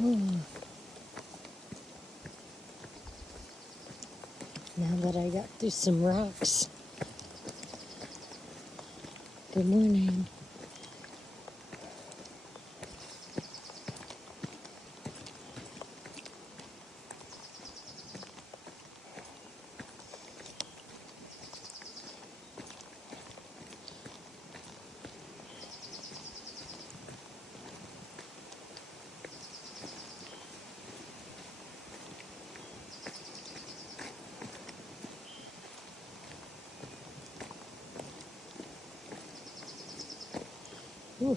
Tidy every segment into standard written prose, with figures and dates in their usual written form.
Now that I got through some rocks. Good morning. Ooh.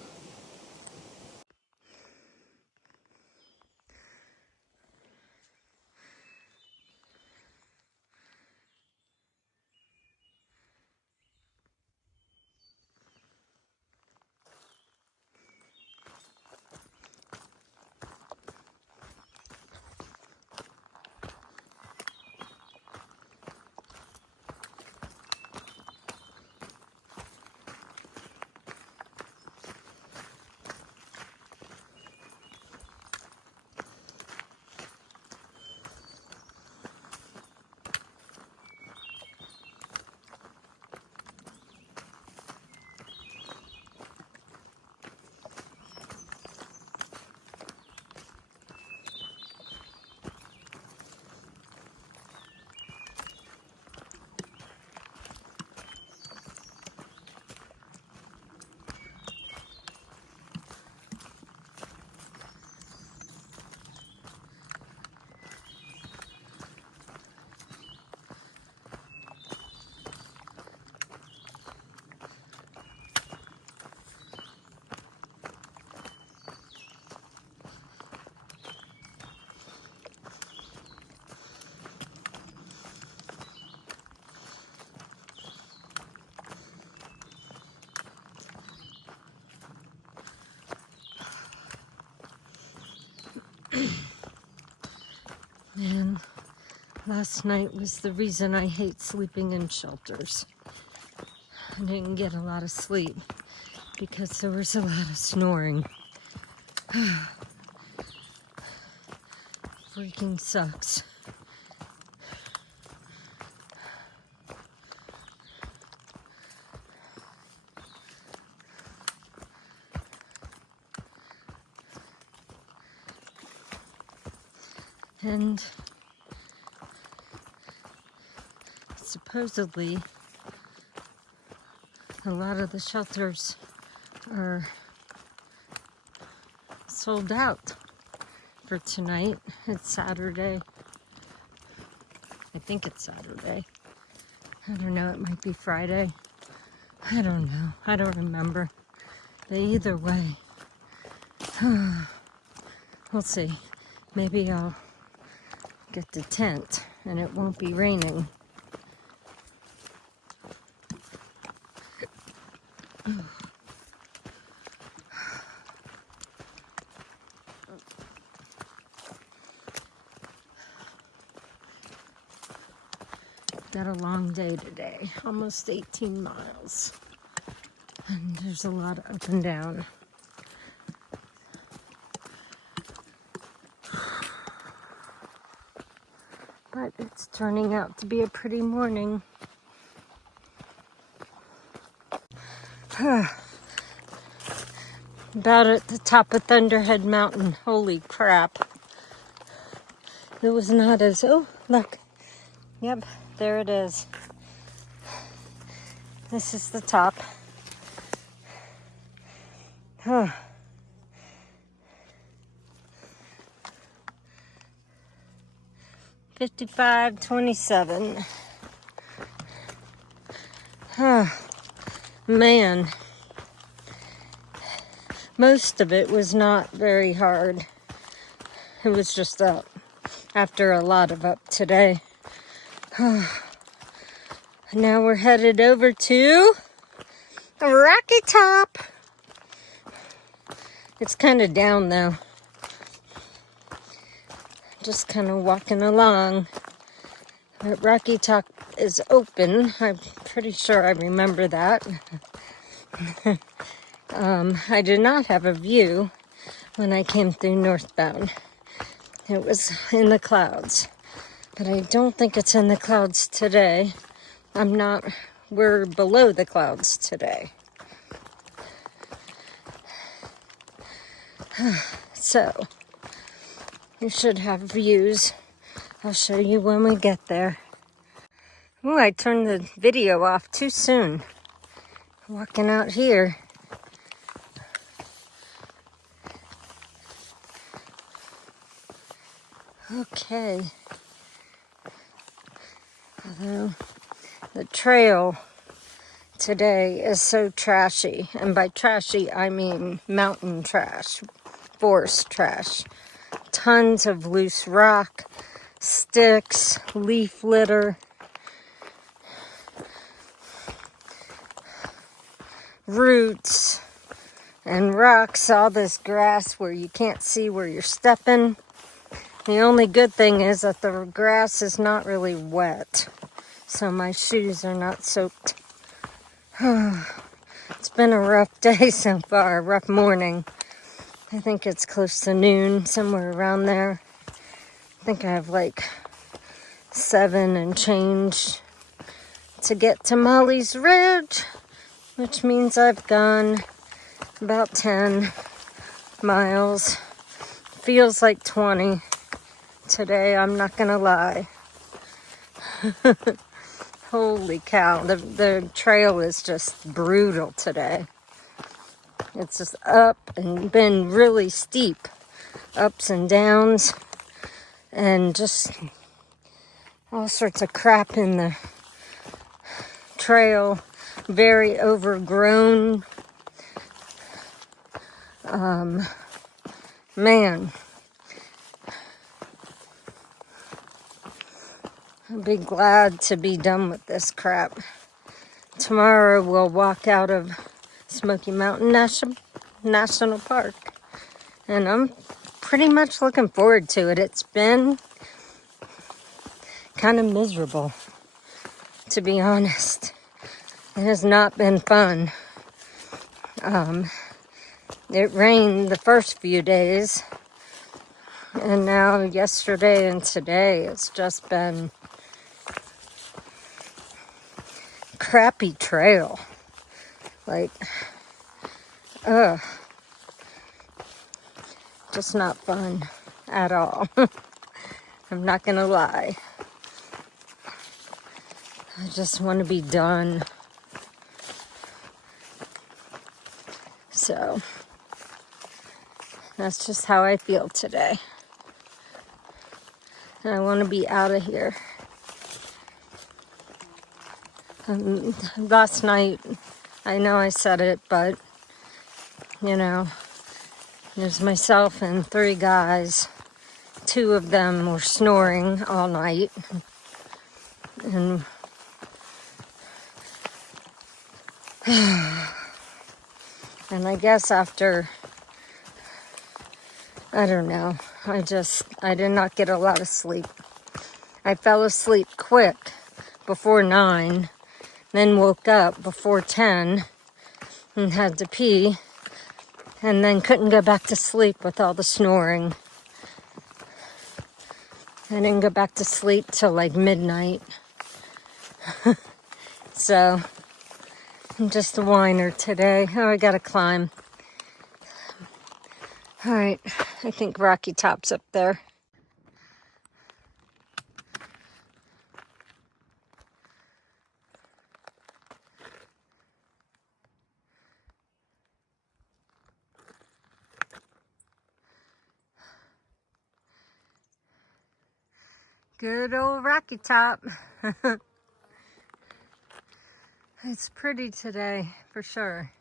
And last night was the reason I hate sleeping in shelters. I didn't get a lot of sleep because there was a lot of snoring. Freaking sucks. And supposedly a lot of the shelters are sold out for tonight. It's Saturday. I think it's Saturday. I don't know, it might be Friday. I don't know. I don't remember. But either way, we'll see. Maybe I'll get the tent and it won't be raining. Got a long day today, almost 18 miles. And there's a lot of up and down. But it's turning out to be a pretty morning. About at the top of Thunderhead Mountain. Holy crap. It was not as, oh, look. Yep, there it is. This is the top. 55:27. Man. Most of it was not very hard. It was just up after a lot of up today. Now we're headed over to Rocky Top. It's kind of down though. Just kind of walking along. But Rocky Top is open. I'm pretty sure I remember that. I did not have a view when I came through northbound. It was in the clouds, but I don't think it's in the clouds today. We're below the clouds today. So, you should have views. I'll show you when we get there. Oh, I turned the video off too soon. Walking out here. Okay. Although the trail today is so trashy, and by trashy I mean mountain trash, forest trash. Tons of loose rock, sticks, leaf litter, roots and rocks, all this grass where you can't see where you're stepping. The only good thing is that the grass is not really wet, so my shoes are not soaked. It's been a rough day so far, a rough morning. I think it's close to noon, somewhere around there. I think I have like 7 and change to get to Molly's Ridge, which means I've gone about 10 miles. Feels like 20 today, I'm not gonna lie. Holy cow, the trail is just brutal today. It's just up and been really steep, ups and downs, and just all sorts of crap in the trail. Very overgrown. Man, I'll be glad to be done with this crap. Tomorrow we'll walk out of Smoky Mountain National Park, and I'm pretty much looking forward to it. It's been kind of miserable, to be honest. It has not been fun. It rained the first few days, and now yesterday and today it's just been crappy trail. Like, just not fun at all. I'm not gonna lie. I just want to be done. So, that's just how I feel today. And I want to be out of here. Last night, I know I said it, but, you know, there's myself and 3 guys. 2 of them were snoring all night. And and I guess after, I don't know, I did not get a lot of sleep. I fell asleep quick before 9, then woke up before 10 and had to pee, and then couldn't go back to sleep with all the snoring. I didn't go back to sleep till like midnight. So, I'm just a whiner today. Oh, I gotta climb. All right, I think Rocky Top's up there. Good old Rocky Top. It's pretty today, for sure.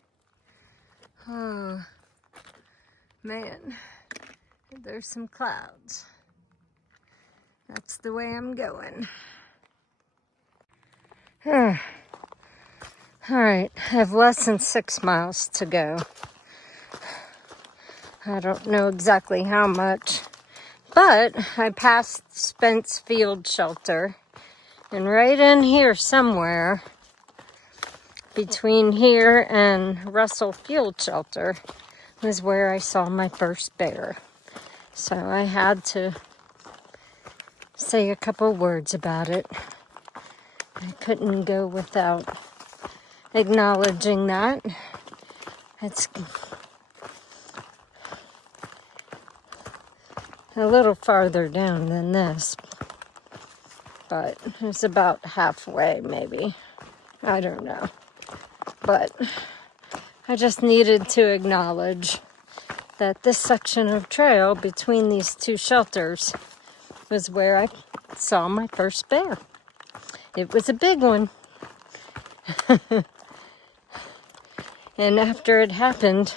Oh, man. There's some clouds. That's the way I'm going. All right, I have less than 6 miles to go. I don't know exactly how much, but I passed Spence Field Shelter, and right in here somewhere, between here and Russell Field Shelter, was where I saw my first bear. So I had to say a couple words about it. I couldn't go without acknowledging that. It's a little farther down than this, but it's about halfway maybe. I don't know. But I just needed to acknowledge that this section of trail between these two shelters was where I saw my first bear. It was a big one. And after it happened,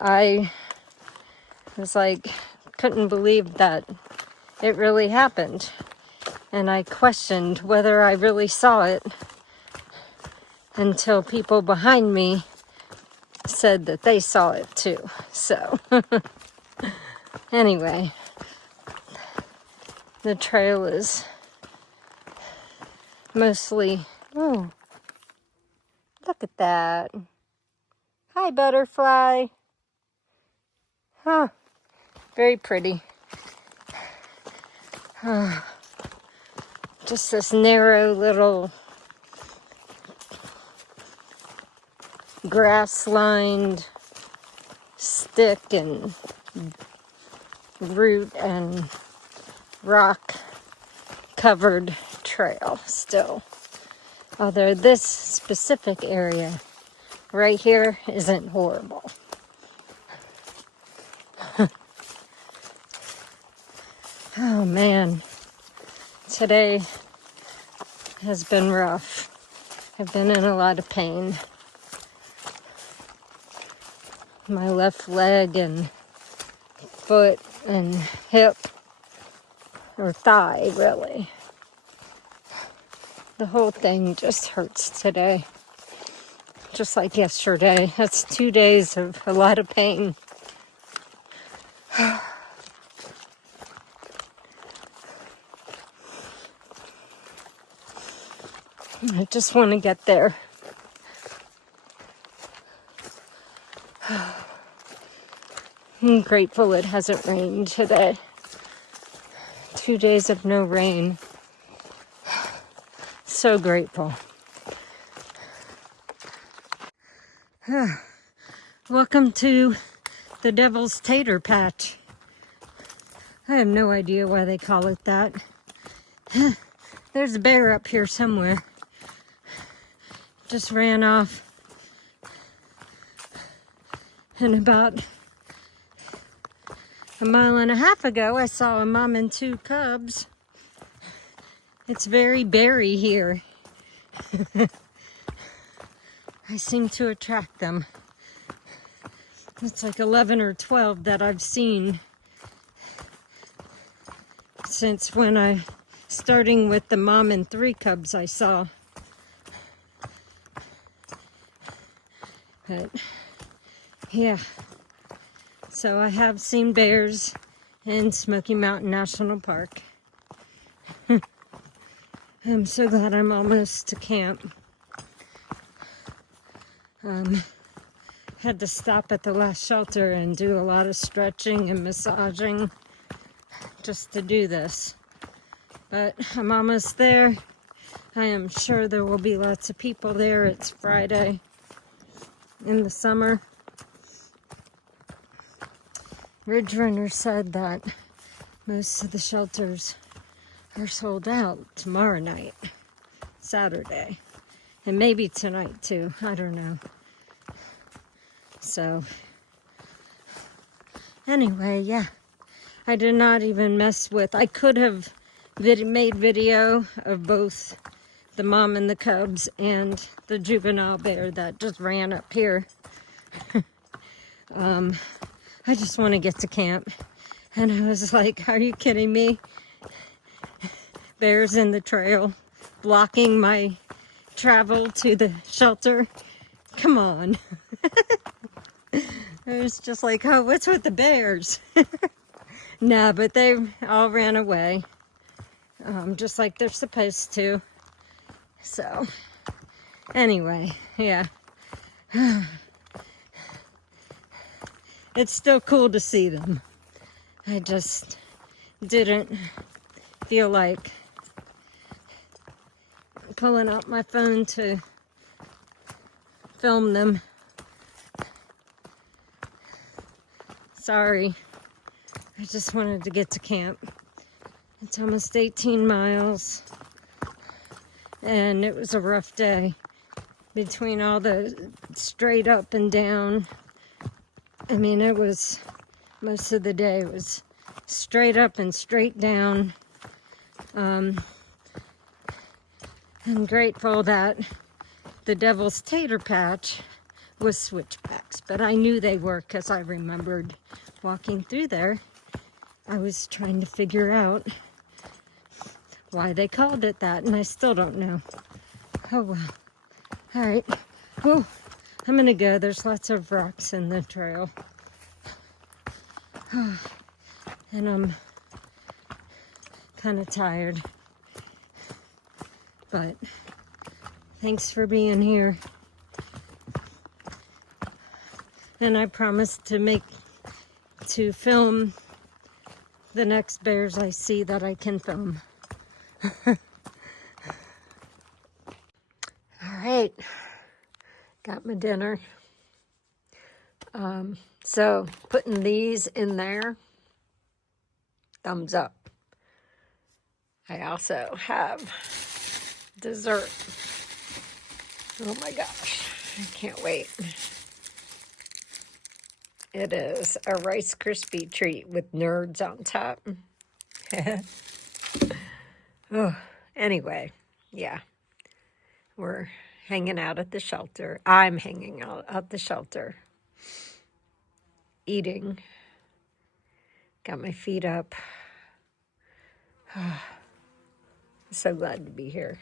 I was like, couldn't believe that it really happened. And I questioned whether I really saw it until people behind me said that they saw it too. So, anyway, the trail is mostly, oh, look at that. Hi, butterfly. Huh, very pretty. Just this narrow little grass-lined stick and root and rock covered trail still. Although this specific area right here isn't horrible. Oh man, today has been rough. I've been in a lot of pain. My left leg and foot and hip, or thigh really. The whole thing just hurts today. Just like yesterday. That's 2 days of a lot of pain. I just want to get there. I'm grateful it hasn't rained today. 2 days of no rain. So grateful. Welcome to the Devil's Tater Patch. I have no idea why they call it that. There's a bear up here somewhere. Just ran off. And about a mile and a half ago, I saw a mom and 2 cubs. It's very berry here. I seem to attract them. It's like 11 or 12 that I've seen since when starting with the mom and 3 cubs I saw. But yeah, so I have seen bears in Smoky Mountain National Park. I'm so glad I'm almost to camp. Had to stop at the last shelter and do a lot of stretching and massaging just to do this. But I'm almost there. I am sure there will be lots of people there. It's Friday in the summer. Ridge Runner said that most of the shelters are sold out tomorrow night, Saturday, and maybe tonight too. I don't know. So anyway, yeah, I did not even mess with. I could have made video of both the mom and the cubs and the juvenile bear that just ran up here. I just want to get to camp. And I was like, are you kidding me? Bears in the trail, blocking my travel to the shelter. Come on. It was just like, oh, what's with the bears? No, but they all ran away. Just like they're supposed to. So, anyway, yeah. It's still cool to see them. I just didn't feel like pulling out my phone to film them. Sorry. I just wanted to get to camp. It's almost 18 miles. And it was a rough day. Between all the straight up and down. I mean, it was, most of the day was straight up and straight down. I'm grateful that the Devil's Tater Patch was switchbacks, but I knew they were because I remembered walking through there. I was trying to figure out why they called it that, and I still don't know. Oh well. All right. Whoa. I'm gonna go. There's lots of rocks in the trail. And I'm kind of tired. But thanks for being here. And I promise to film the next bears I see that I can film. All right. Got my dinner. So putting these in there, thumbs up. I also have dessert. Oh my gosh, I can't wait. It is a Rice Krispie treat with nerds on top. Oh, anyway, yeah. We're hanging out at the shelter. I'm hanging out at the shelter. Eating. Got my feet up. So glad to be here.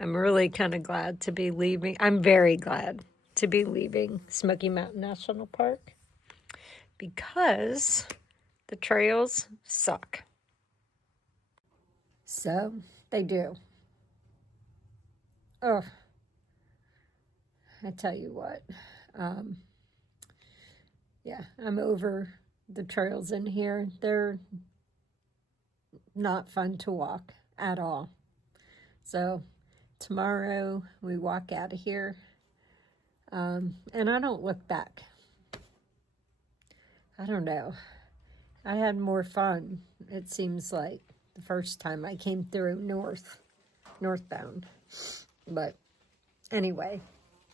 I'm really kind of glad to be leaving. I'm very glad to be leaving Smoky Mountain National Park because the trails suck. So they do. Oh, I tell you what. Yeah, I'm over the trails in here. They're not fun to walk at all. So tomorrow we walk out of here, and I don't look back. I don't know. I had more fun, it seems like, the first time I came through northbound. But anyway,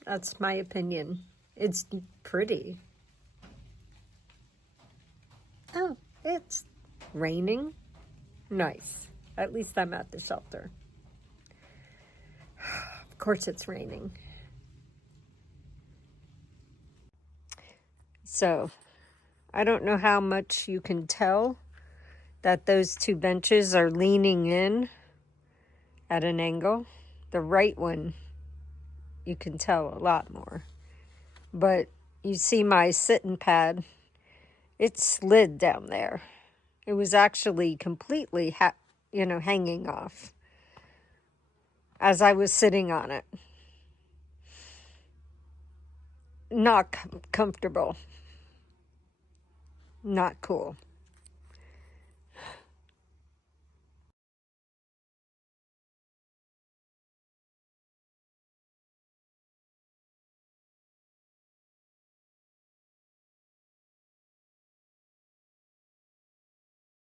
that's my opinion. It's pretty. Oh, it's raining. Nice. At least I'm at the shelter. Of course it's raining. So, I don't know how much you can tell that those two benches are leaning in at an angle. The right one, you can tell a lot more. But you see my sitting pad, it slid down there. It was actually completely, hanging off as I was sitting on it. Not comfortable. Not cool.